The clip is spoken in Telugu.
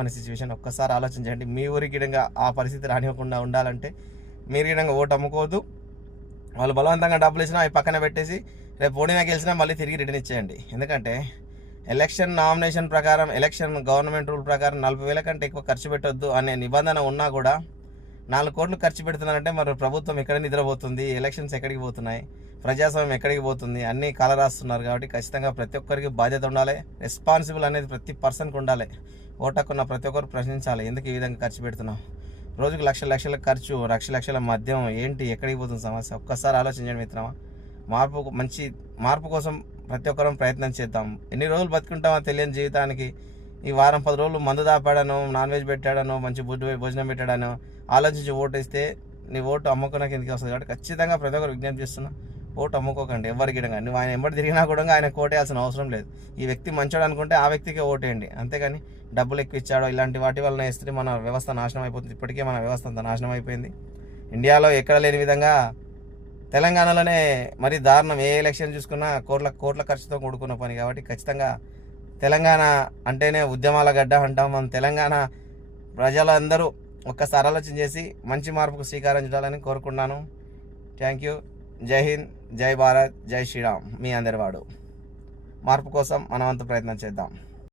మన సిచ్యువేషన్ ఒక్కసారి ఆలోచించండి. మీ ఊరికి గిడంగా ఆ పరిస్థితి రానివ్వకుండా ఉండాలంటే మీరు గిడంగా ఓటు అమ్ముకోవద్దు. వాళ్ళు బలవంతంగా డబ్బులు ఇచ్చినా అవి పక్కన పెట్టేసి రేపు ఓడినా గెలిచినా మళ్ళీ తిరిగి రిటర్న్ ఇచ్చేయండి. ఎందుకంటే ఎలక్షన్ నామినేషన్ ప్రకారం, ఎలక్షన్ గవర్నమెంట్ రూల్ ప్రకారం 40,000 కంటే ఎక్కువ ఖర్చు పెట్టొద్దు అనే నిబంధన ఉన్నా కూడా 4 కోట్లు ఖర్చు పెడుతున్నారంటే మరి ప్రభుత్వం ఎక్కడ నిద్రపోతుంది? ఎలక్షన్స్ ఎక్కడికి పోతున్నాయి? ప్రజాస్వామ్యం ఎక్కడికి పోతుంది? అన్నీ కలరాస్తున్నారు. కాబట్టి ఖచ్చితంగా ప్రతి ఒక్కరికి బాధ్యత ఉండాలి. రెస్పాన్సిబుల్ అనేది ప్రతి పర్సన్కి ఉండాలి. ఓటక్కున్న ప్రతి ఒక్కరు ప్రశ్నించాలి, ఎందుకు ఈ విధంగా ఖర్చు పెడుతున్నాం? రోజుకి లక్షల ఖర్చు, లక్షల మద్యం, ఏంటి ఎక్కడికి పోతుంది సమస్య? ఒక్కసారి ఆలోచించండి మిత్రమా. మంచి మార్పు కోసం ప్రతి ఒక్కరం ప్రయత్నం చేద్దాం. ఎన్ని రోజులు బతుకుంటామో తెలియని జీవితానికి ఈ వారం 10 రోజులు మందు దాపాడను, నాన్ వెజ్ పెట్టాడను, మంచి భోజనం పెట్టాడను ఆలోచించి ఓటు ఇస్తే నీ ఓటు అమ్ముకోవడానికి ఎందుకు వస్తుంది? కాబట్టి ఖచ్చితంగా ప్రతి ఒక్కరు విజ్ఞప్తి చేస్తున్నా, ఓటు అమ్ముకోకండి ఎవరికి గిడంగా. నువ్వు ఆయన ఎంబడి తిరిగినా కూడా ఆయన కోటేయాల్సిన అవసరం లేదు. ఈ వ్యక్తి మంచోడు అనుకుంటే ఆ వ్యక్తికే ఓటేయండి, అంతేగాని డబ్బులు ఎక్కువ ఇచ్చాడో ఇలాంటి వాటి వలన వేస్తే మన వ్యవస్థ నాశనం అయిపోతుంది. ఇప్పటికే మన వ్యవస్థ అంతా నాశనం అయిపోయింది. ఇండియాలో ఎక్కడ లేని విధంగా తెలంగాణలోనే మరీ దారుణం. ఏ ఎలక్షన్ చూసుకున్నా కోట్ల ఖర్చుతో కూడుకున్న పని. కాబట్టి ఖచ్చితంగా తెలంగాణ అంటేనే ఉద్యమాల గడ్డ అంటాం. మన తెలంగాణ ప్రజలందరూ ఒక్కసారి ఆలోచన చేసి మంచి మార్పుకు శ్రీకారం చుట్టాలని కోరుకున్నాను. Thank you. జై హింద్, జై భారత్, జై శ్రీరామ్. మీ అందరి వాడు. మార్పు కోసం మనమంతా ప్రయత్నం చేద్దాం.